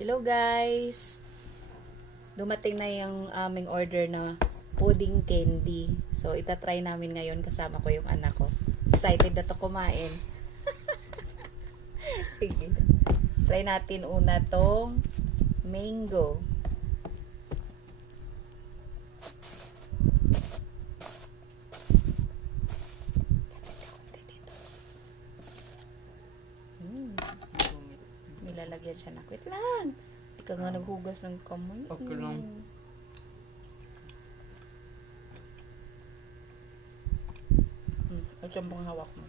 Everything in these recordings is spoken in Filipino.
Hello guys! Dumating na yung aming order na pudding candy. So, itatry namin ngayon kasama ko yung anak ko. Excited na to kumain. Sige. Try natin una tong mango. Nilalagyan siya na. Wait lang! Ikaw nga naghugas ng kamay. Okay lang. Ito yung hawak mo.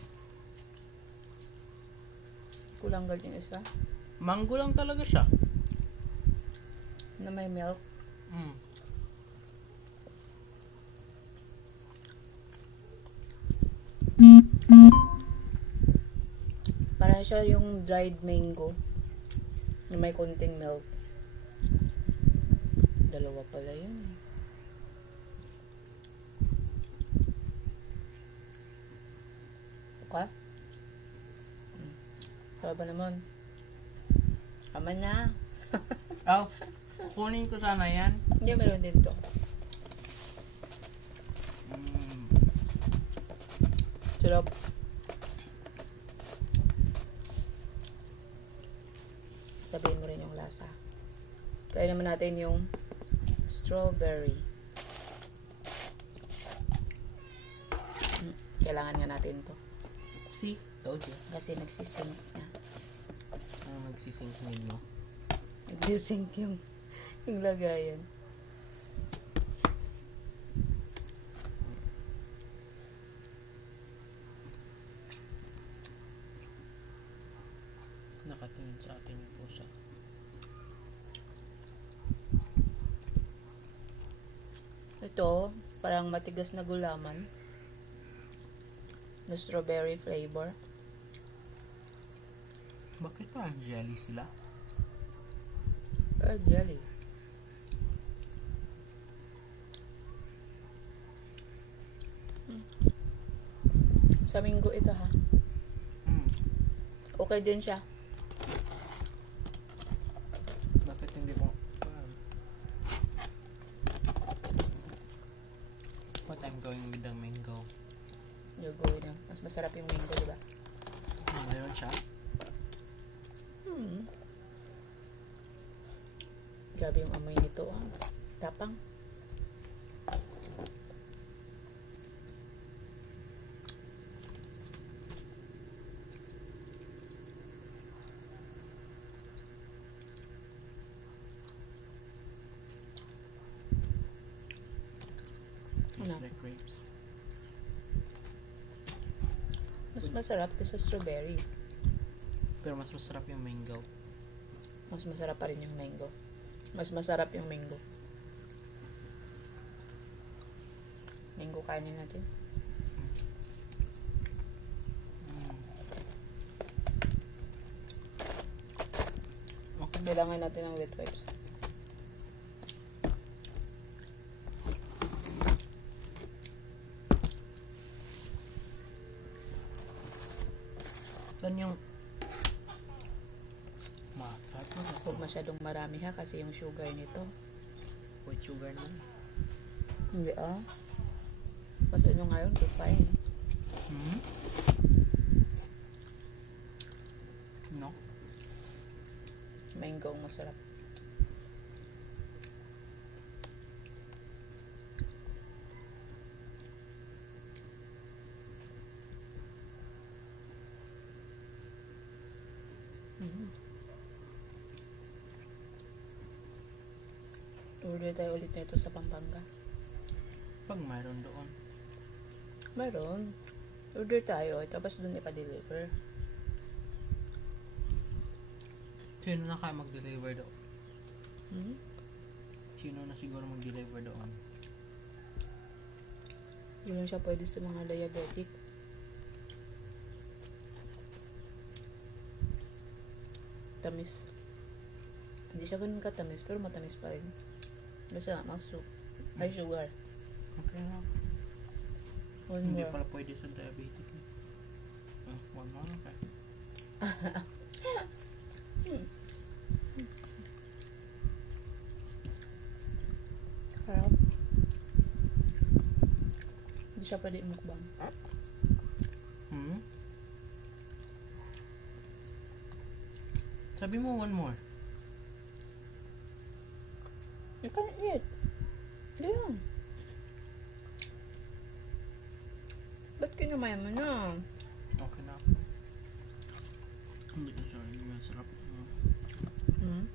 Kulang ganyan isa. Mango lang talaga siya. Na may milk. Mm. Parang siya yung dried mango. Na may konting milk. Dalawa pala yun. Okay? Kaya ba naman? Ama na. Oh, kukunin ko sana yan. Hindi, meron din to. Mm. Sarap. Sabihin mo rin yung lasa. Kaya naman natin yung strawberry. Kailangan nga natin to. See? Told you. Kasi nagsisink na. Ano magsisink ninyo? Nagsisink yung lagayan. Nakatingin sa atin yung pusa. Ito, parang matigas na gulaman. Na strawberry flavor. Bakit parang jelly sila? Jelly. Sa minggo ito ha. Mm. Okay din siya. Bakit hindi mo? What I'm going with the mango. You're going na. Mas masarap yung mango, diba? Mayroon siya? Grabe yung amoy nito. Oh. Tapang. Tastes Ano? like grapes. Mas masarap kaysa strawberry. Pero mas masarap yung mango. Mas masarap pa rin yung mango. Mas masarap yung mango. Mango kainin natin. Okay. Kailangan natin ng wet wipes. Saan yung matat mo ba? Huwag masyadong marami ha kasi yung sugar nito. White sugar na. Hindi ah. Kasi ano ngayon, fine. Hmm? No? Mango ang masarap. Order tayo ulit nito sa Pampanga. Pag mayroon doon. Meron. Order tayo, tapos dun ipa-deliver. Sino na kaya mag-deliver doon? Hmm? Sino na siguro mag-deliver doon? Hindi lang siya pwede sa mga diabetic. Tamis. Hindi siya ganun katamis, pero matamis pa rin. Basta, high sugar. Okay na. One Hindi more. pala pwede sa diabetic. One more, okay. siya pa di mukbang. Hmm? Sabi mo one more. You can eat. Hindi lang. Ba't kinumaya mo na? Okay na ako. Hindi na siya. Hindi na sarap. Hmm?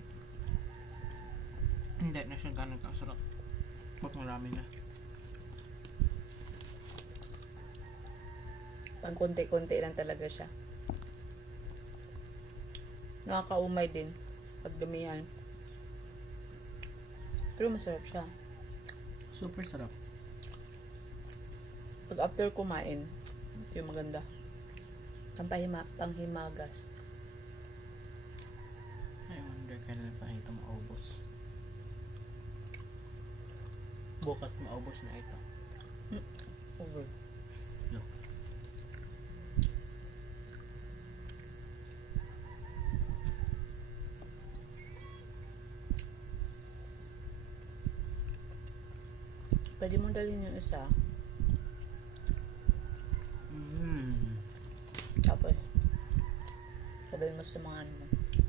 Hindi na siya ganun kasarap. Pag marami na. Pang konti-konti lang talaga siya. Nakakaumay din. Pag dumihan. Pero masarap siya. Super sarap. Pag after kumain, ito yung maganda. Panghimagas. I wonder kailan pa ito maubos. Bukas maubos na ito. Over. No. Pwede mo dalhin yung isa. Tapos, sabihin mo sa mga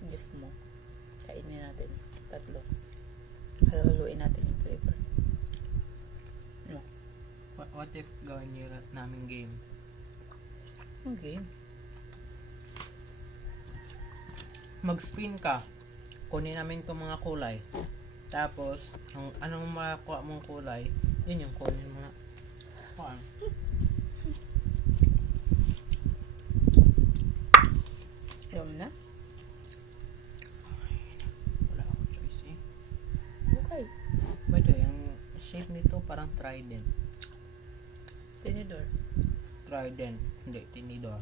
gift mo. Kainin natin. 3. Haluin natin yung flavor. No. What if gawin niyo namin game? Okay. Mag-spin ka. Kunin namin itong mga kulay. Tapos, anong makuha mong kulay, yun yung kunin mo na. Kuhaan. Alam na? Wala akong choice eh. Okay. By the way, ang shape nito parang trident. Tinidor. Trident. Hindi, tinidor.